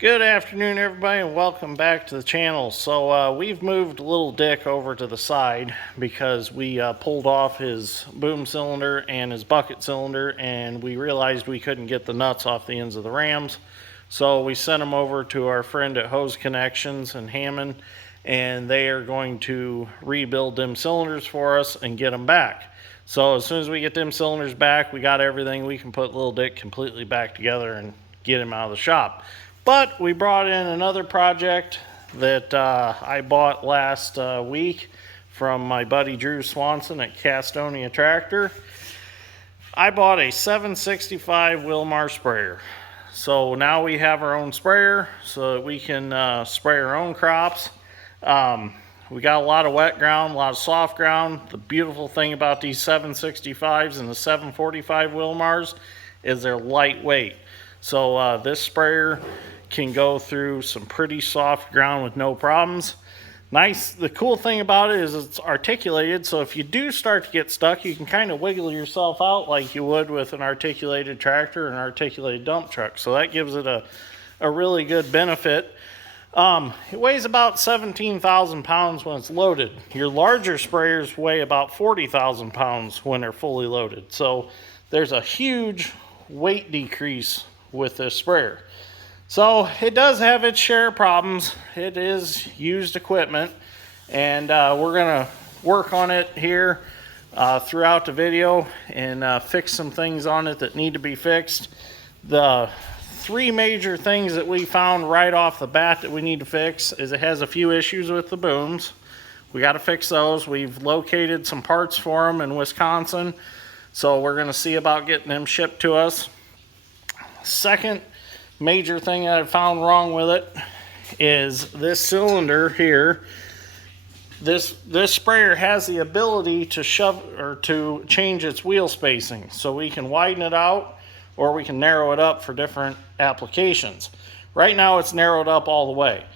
Good afternoon, everybody, and welcome back to the channel. So we've moved Little Dick over to the side because we pulled off his boom cylinder and his bucket cylinder, and we realized we couldn't get the nuts off the ends of the rams. So we sent them over to our friend at Hose Connections in Hammond, and they are going to rebuild them cylinders for us and get them back. So as soon as we get them cylinders back, we got everything. We can put Little Dick completely back together and get him out of the shop. But we brought in another project that I bought last week from my buddy Drew Swanson at Castonia Tractor. I bought a 765 Wilmar sprayer. So now we have our own sprayer so that we can spray our own crops. We got a lot of wet ground, a lot of soft ground. The beautiful thing about these 765s and the 745 Wilmars is they're lightweight. So this sprayer can go through some pretty soft ground with no problems. The cool thing about it is it's articulated, so if you do start to get stuck, you can kind of wiggle yourself out like you would with an articulated tractor or an articulated dump truck. So that gives it a really good benefit. It weighs about 17,000 pounds when it's loaded. Your larger sprayers weigh about 40,000 pounds when they're fully loaded. So there's a huge weight decrease with this sprayer. So it does have its share of problems. It is used equipment, and we're gonna work on it here throughout the video and fix some things on it that need to be fixed. The three major things that we found right off the bat that we need to fix is it has a few issues with the booms. We got to fix those. We've located some parts for them in Wisconsin, so we're gonna see about getting them shipped to us. Second major thing that I found wrong with it is this cylinder here. This sprayer has the ability to shove or to change its wheel spacing, so we can widen it out or we can narrow it up for different applications. Right now it's narrowed up all the way.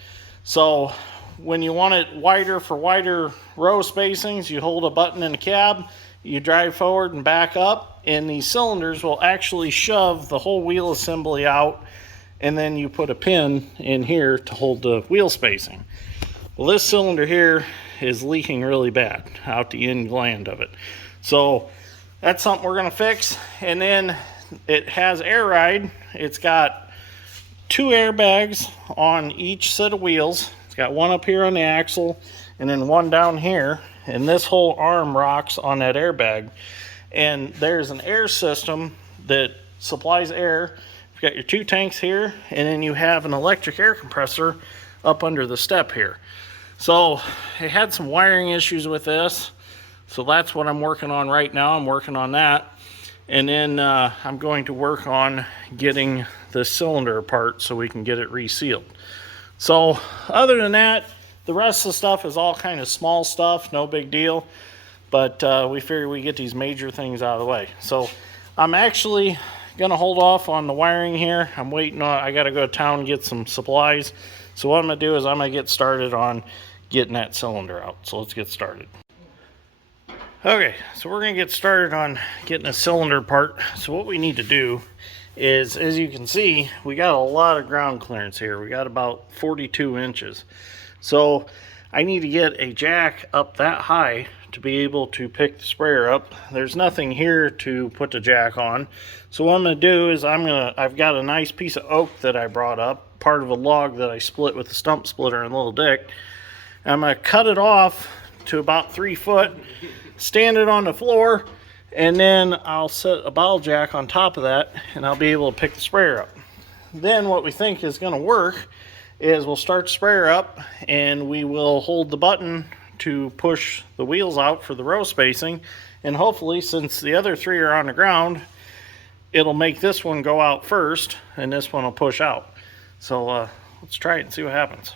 So when you want it wider for wider row spacings, you hold a button in the cab, you drive forward and back up, and these cylinders will actually shove the whole wheel assembly out, and then you put a pin in here to hold the wheel spacing. Well, this cylinder here is leaking really bad out the end gland of it. So that's something we're gonna fix. And then it has air ride. It's got two airbags on each set of wheels. It's got one up here on the axle and then one down here. And this whole arm rocks on that airbag. And there's an air system that supplies air. You've got your two tanks here, and then you have an electric air compressor up under the step here. So it had some wiring issues with this, so that's what I'm working on right now. I'm working on that, and then I'm going to work on getting the cylinder apart so we can get it resealed. So other than that, the rest of the stuff is all kind of small stuff, no big deal, but we figure we get these major things out of the way. So I'm actually gonna hold off on the wiring here. I'm waiting on, I gotta go to town and get some supplies. So what I'm gonna do is I'm gonna get started on getting that cylinder out. So let's get started. Okay, so we're gonna get started on getting a cylinder apart. So what we need to do is, as you can see, we got a lot of ground clearance here. We got about 42 inches. So I need to get a jack up that high to be able to pick the sprayer up. There's nothing here to put the jack on. So what I'm gonna do is I've got a nice piece of oak that I brought up, part of a log that I split with a stump splitter and Little Dick. I'm gonna cut it off to about 3 foot, stand it on the floor, and then I'll set a bottle jack on top of that, and I'll be able to pick the sprayer up. Then what we think is gonna work is we'll start the sprayer up, and we will hold the button to push the wheels out for the row spacing, and hopefully, since the other three are on the ground, it'll make this one go out first and this one will push out. So let's try it and see what happens.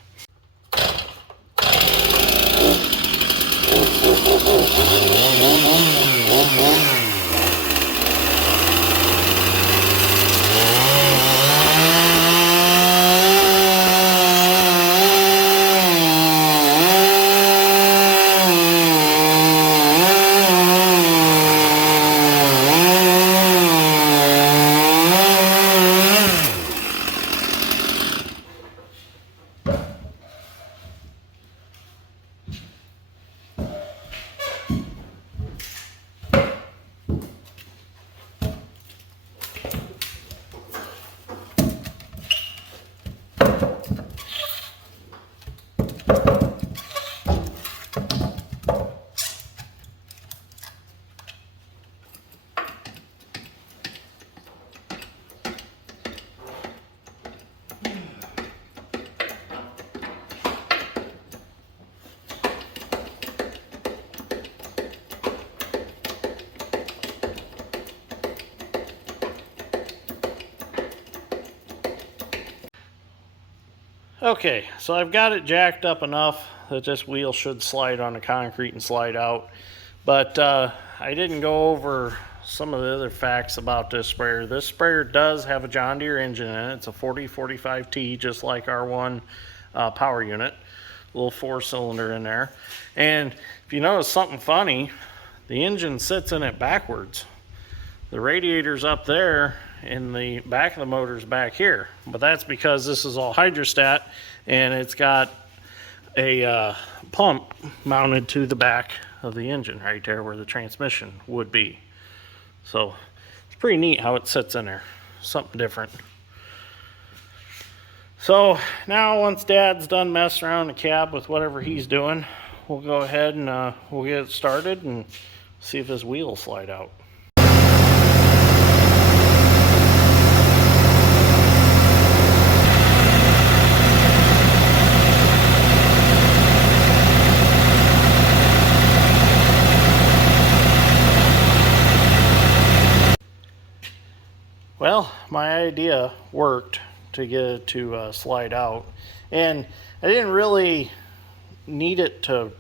Okay, so I've got it jacked up enough that this wheel should slide on the concrete and slide out. But I didn't go over some of the other facts about this sprayer. This sprayer does have a John Deere engine in it. It's a 4045T, just like our one power unit. A little 4-cylinder in there. And if you notice something funny, the engine sits in it backwards. The radiator's up there and the back of the motor's back here. But that's because this is all hydrostat and it's got a pump mounted to the back of the engine right there where the transmission would be. So it's pretty neat how it sits in there. Something different. So now once Dad's done messing around the cab with whatever he's doing, we'll go ahead and we'll get it started and see if this wheel will slide out. Well, my idea worked to get it to slide out, and I didn't really need it to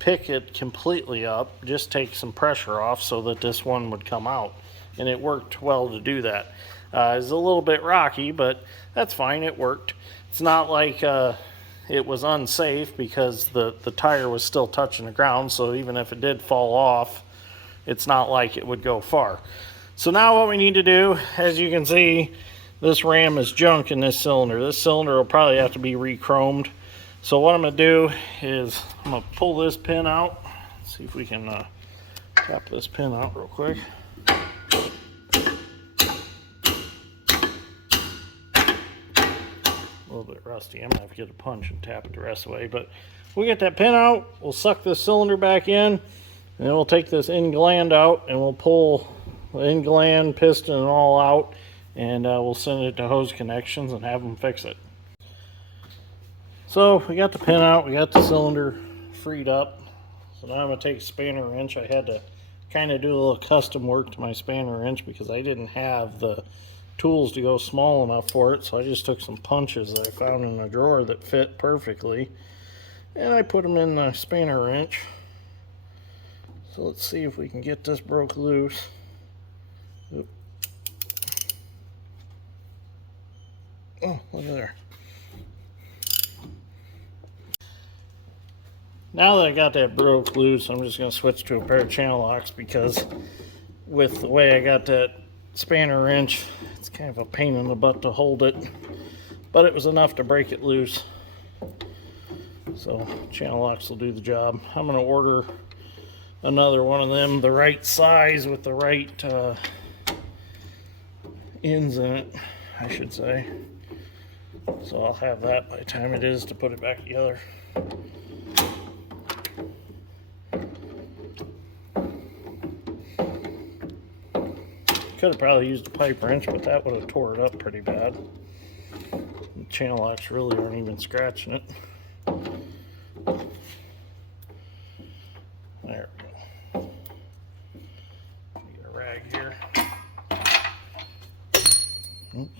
pick it completely up, just take some pressure off so that this one would come out, and it worked well to do that. It's a little bit rocky, but that's fine, it worked. It's not like it was unsafe because the tire was still touching the ground, so even if it did fall off, it's not like it would go far. So now what we need to do, as you can see, this ram is junk in this cylinder. This cylinder will probably have to be re-chromed. So what I'm going to do is I'm going to pull this pin out. Let's see if we can pop this pin out real quick. A little bit rusty. I'm going to have to get a punch and tap it the rest of the way. But we'll get that pin out. We'll suck this cylinder back in. And then we'll take this end gland out and we'll pull the end gland, piston, and all out. And we'll send it to Hose Connections and have them fix it. So we got the pin out, we got the cylinder freed up. So now I'm going to take a spanner wrench. I had to kind of do a little custom work to my spanner wrench because I didn't have the tools to go small enough for it. So I just took some punches that I found in a drawer that fit perfectly. And I put them in the spanner wrench. So let's see if we can get this broke loose. Oop. Oh, look at there. Now that I got that broke loose, I'm just going to switch to a pair of channel locks because with the way I got that spanner wrench, it's kind of a pain in the butt to hold it. But it was enough to break it loose. So channel locks will do the job. I'm going to order another one of them, the right size with the right ends in it, I should say. So I'll have that by the time it is to put it back together. Could have probably used a pipe wrench, but that would have tore it up pretty bad. The channel locks really aren't even scratching it. There we go. Get a rag here. Oops.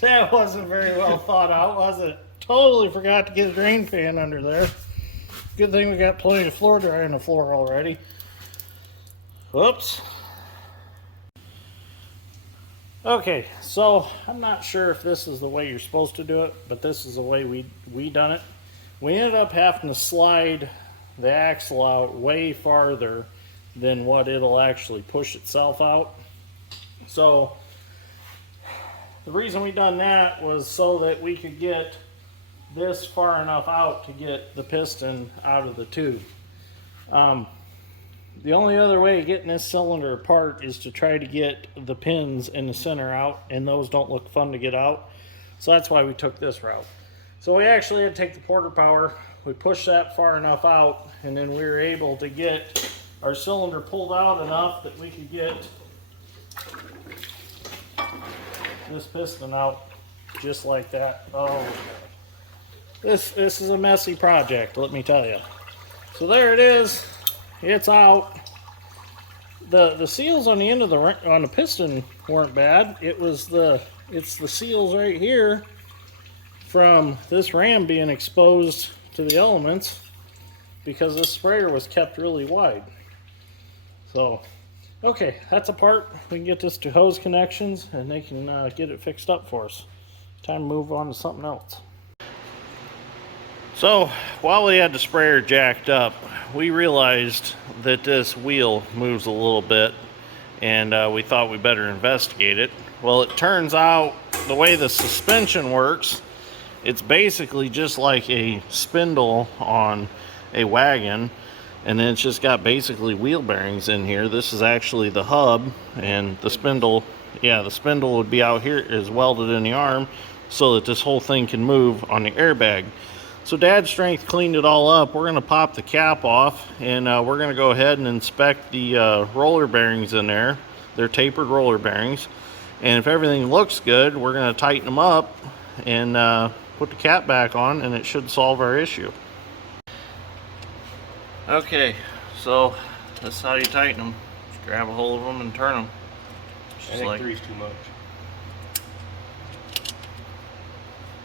That wasn't very well thought out, was it? Totally forgot to get a drain pan under there. Good thing we got plenty of floor dryer on the floor already. Whoops. Okay, so I'm not sure if this is the way you're supposed to do it, but this is the way we done it. We ended up having to slide the axle out way farther than what it'll actually push itself out. So the reason we done that was so that we could get this far enough out to get the piston out of the tube. The only other way of getting this cylinder apart is to try to get the pins in the center out, and those don't look fun to get out. So that's why we took this route. So we actually had to take the Porter Power, we pushed that far enough out, and then we were able to get our cylinder pulled out enough that we could get this piston out just like that. Oh, this is a messy project, let me tell you. So there it is. It's out. The seals on the end of the piston weren't bad. It's the seals right here from this ram being exposed to the elements because this sprayer was kept really wide. So, okay, that's a part. We can get this to hose connections and they can get it fixed up for us. Time to move on to something else. So, while we had the sprayer jacked up, we realized that this wheel moves a little bit and we thought we better investigate it. Well, it turns out the way the suspension works, it's basically just like a spindle on a wagon, and then it's just got basically wheel bearings in here. This is actually the hub, and the spindle, yeah, the spindle would be out here, is welded in the arm so that this whole thing can move on the airbag. So Dad Strength cleaned it all up. We're going to pop the cap off, and we're going to go ahead and inspect the roller bearings in there. They're tapered roller bearings. And if everything looks good, we're going to tighten them up and put the cap back on, and it should solve our issue. Okay, so that's how you tighten them. Just grab a hold of them and turn them. I think like, 3's too much.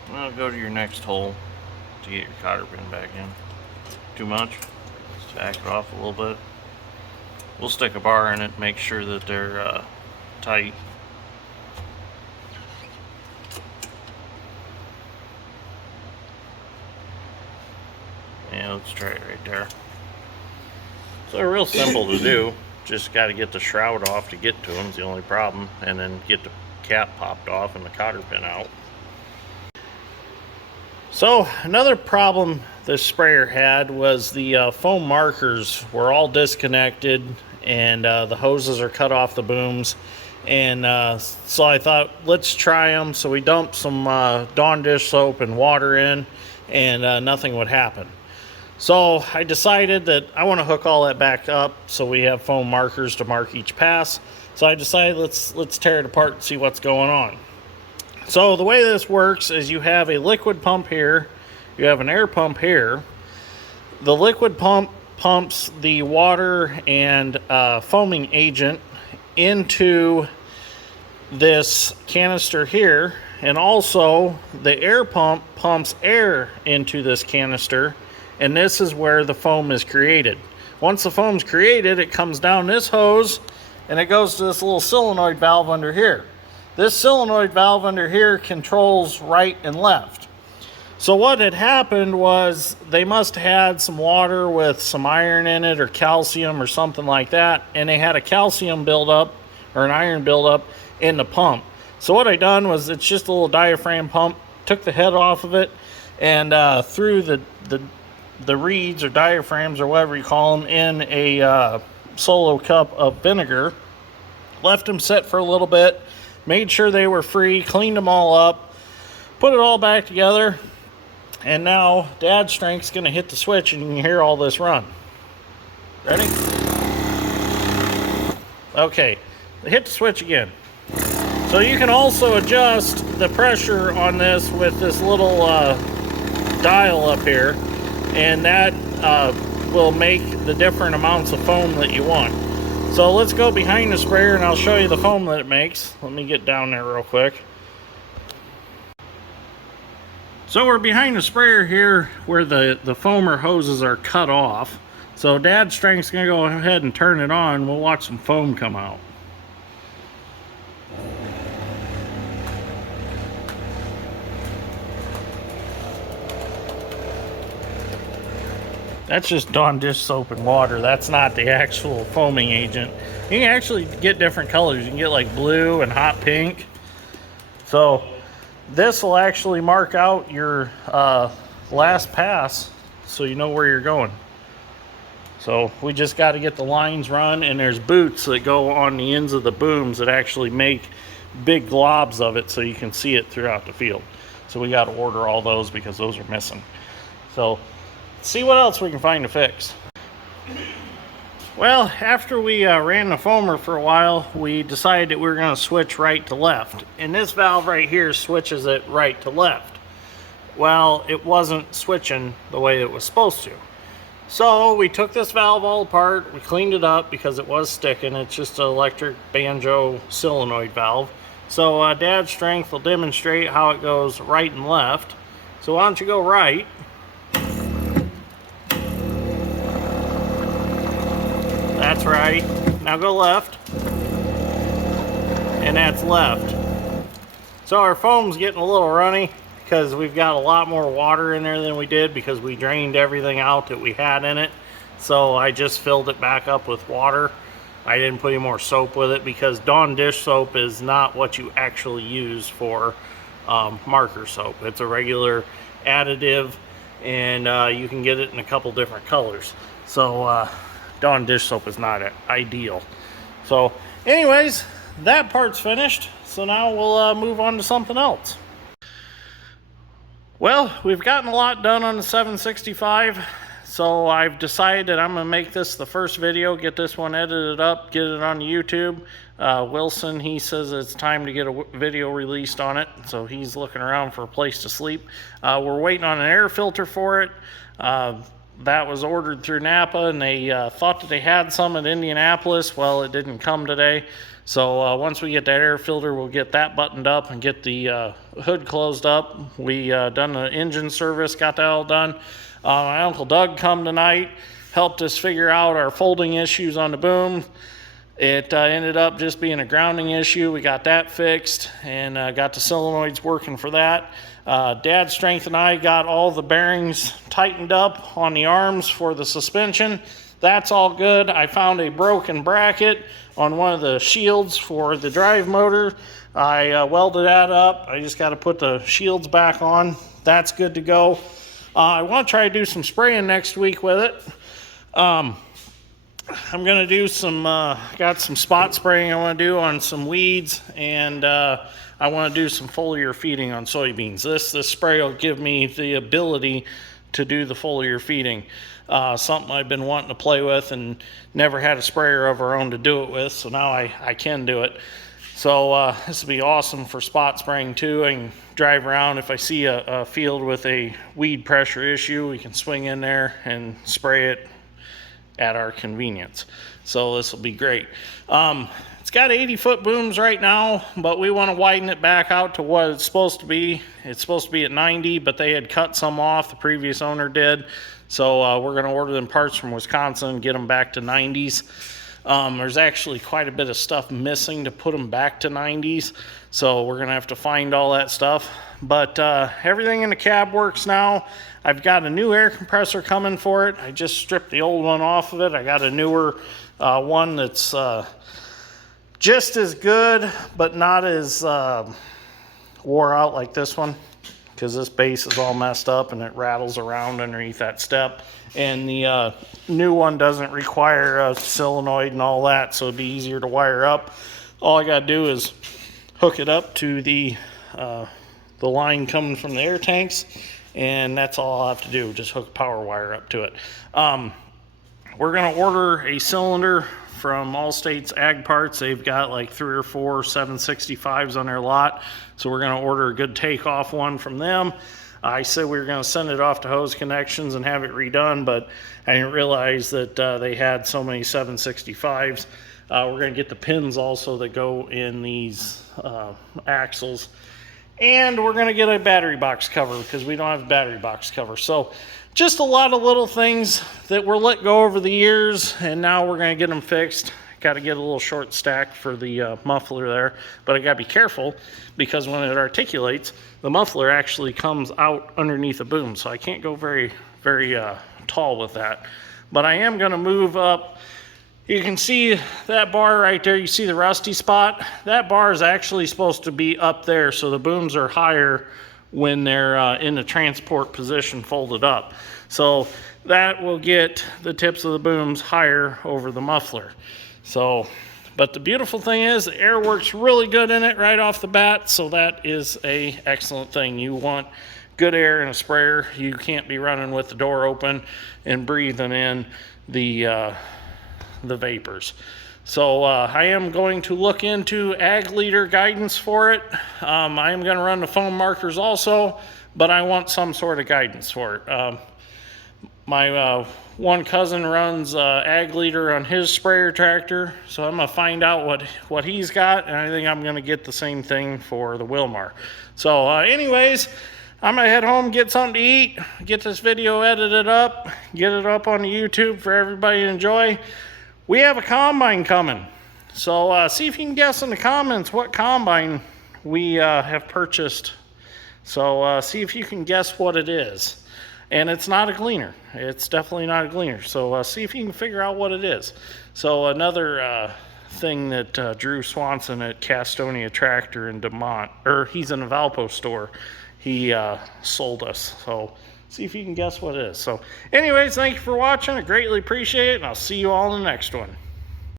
Well, go to your next hole to get your cotter pin back in. Too much? Let's back it off a little bit. We'll stick a bar in it, make sure that they're tight. Yeah, let's try it right there. So they're real simple to do. Just got to get the shroud off to get to them is the only problem, and then get the cap popped off and the cotter pin out. So another problem this sprayer had was the foam markers were all disconnected, and the hoses are cut off the booms. And so I thought, let's try them. So we dumped some Dawn dish soap and water in, and nothing would happen. So I decided that I want to hook all that back up so we have foam markers to mark each pass. So I decided let's tear it apart and see what's going on. So the way this works is you have a liquid pump here, you have an air pump here. The liquid pump pumps the water and foaming agent into this canister here, and also the air pump pumps air into this canister, and this is where the foam is created. Once the foam's created, it comes down this hose and it goes to this little solenoid valve under here. This solenoid valve under here controls right and left. So what had happened was they must have had some water with some iron in it or calcium or something like that, and they had a calcium buildup or an iron buildup in the pump. So what I done was, it's just a little diaphragm pump, took the head off of it, and threw the reeds or diaphragms or whatever you call them in a solo cup of vinegar, left them sit for a little bit, made sure they were free, cleaned them all up, put it all back together, and now Dad Strength's going to hit the switch and you can hear all this run. Ready? Okay, hit the switch again. So you can also adjust the pressure on this with this little dial up here, and that will make the different amounts of foam that you want. So let's go behind the sprayer and I'll show you the foam that it makes. Let me get down there real quick. So we're behind the sprayer here where the foamer hoses are cut off. So Dad Strength's gonna go ahead and turn it on. We'll watch some foam come out. That's just Dawn dish soap and water. That's not the actual foaming agent. You can actually get different colors. You can get like blue and hot pink. So this will actually mark out your last pass so you know where you're going. So we just got to get the lines run, and there's boots that go on the ends of the booms that actually make big globs of it so you can see it throughout the field. So we got to order all those because those are missing. So see what else we can find to fix. Well, after we ran the foamer for a while, we decided that we were going to switch right to left. And this valve right here switches it right to left. Well, it wasn't switching the way it was supposed to. So we took this valve all apart, we cleaned it up because it was sticking. It's just an electric banjo solenoid valve. So Dad's Strength will demonstrate how it goes right and left. So why don't you go right? That's right. Now go left. And that's left. So our foam's getting a little runny because we've got a lot more water in there than we did because we drained everything out that we had in it. So I just filled it back up with water. I didn't put any more soap with it because Dawn dish soap is not what you actually use for marker soap. It's a regular additive, and you can get it in a couple different colors. So Dawn dish soap is not ideal. So anyways, that part's finished. So now we'll move on to something else. Well, we've gotten a lot done on the 765. So I've decided that I'm going to make this the first video, get this one edited up, get it on YouTube. Wilson, he says it's time to get a video released on it, so he's looking around for a place to sleep. We're waiting on an air filter for it. That was ordered through Napa, and they thought that they had some in Indianapolis. Well, it didn't come today. So once we get that air filter, we'll get that buttoned up and get the hood closed up. We done the engine service, got that all done. My Uncle Doug come tonight, helped us figure out our folding issues on the boom. It ended up just being a grounding issue. We got that fixed and got the solenoids working for that. Dad's Strength and I got all the bearings tightened up on the arms for the suspension. That's all good. I found a broken bracket on one of the shields for the drive motor. I welded that up. I just got to put the shields back on. That's good to go. I want to try to do some spraying next week with it. I'm going to do some, got some spot spraying I want to do on some weeds, and I want to do some foliar feeding on soybeans. This spray will give me the ability to do the foliar feeding. Something I've been wanting to play with and never had a sprayer of our own to do it with, so now I can do it. So this will be awesome for spot spraying too. I can drive around. If I see a field with a weed pressure issue, we can swing in there and spray it at our convenience. So this will be great. It's got 80-foot booms right now, but we want to widen it back out to what it's supposed to be. It's supposed to be at 90, but they had cut some off, the previous owner did. So we're going to order them parts from Wisconsin and get them back to 90s. There's actually quite a bit of stuff missing to put them back to 90s, so we're gonna have to find all that stuff. But everything in the cab works now. I've got a new air compressor coming for it. I just stripped the old one off of it. I got a newer one that's just as good but not as wore out like this one, because this base is all messed up and it rattles around underneath that step. And the new one doesn't require a solenoid and all that, so it'd be easier to wire up. All I gotta do is hook it up to the line coming from the air tanks, and that's all I'll have to do, just hook a power wire up to it. We're gonna order a cylinder from Allstate's Ag Parts. They've got like 3 or 4 765s on their lot, so we're gonna order a good takeoff one from them. I said we were going to send it off to Hose Connections and have it redone, but I didn't realize that they had so many 765s. We're going to get the pins also that go in these axles. And we're going to get a battery box cover because we don't have a battery box cover. So just a lot of little things that were let go over the years, and now we're going to get them fixed. Got to get a little short stack for the muffler there, but I got to be careful because when it articulates, the muffler actually comes out underneath the boom, so I can't go very tall with that. But I am going to move up. You can see that bar right there. You see the rusty spot? That bar is actually supposed to be up there, so the booms are higher when they're in the transport position folded up. So that will get the tips of the booms higher over the muffler. So, but the beautiful thing is the air works really good in it right off the bat, so that is a excellent thing. You want good air in a sprayer. You can't be running with the door open and breathing in the the vapors. So I am going to look into ag leader guidance for it. I am going to run the foam markers also, but I want some sort of guidance for it. My one cousin runs ag leader on his sprayer tractor, so I'm going to find out what he's got, and I think I'm going to get the same thing for the Wilmar. So anyways, I'm going to head home, get something to eat, get this video edited up, get it up on the YouTube for everybody to enjoy. We have a combine coming, so see if you can guess in the comments what combine we have purchased. So see if you can guess what it is. And it's not a gleaner. It's definitely not a gleaner. So see if you can figure out what it is. So another thing that Drew Swanson at Castonia Tractor in DeMont, or he's in a Valpo store, he sold us. So see if you can guess what it is. So anyways, thank you for watching. I greatly appreciate it, and I'll see you all in the next one.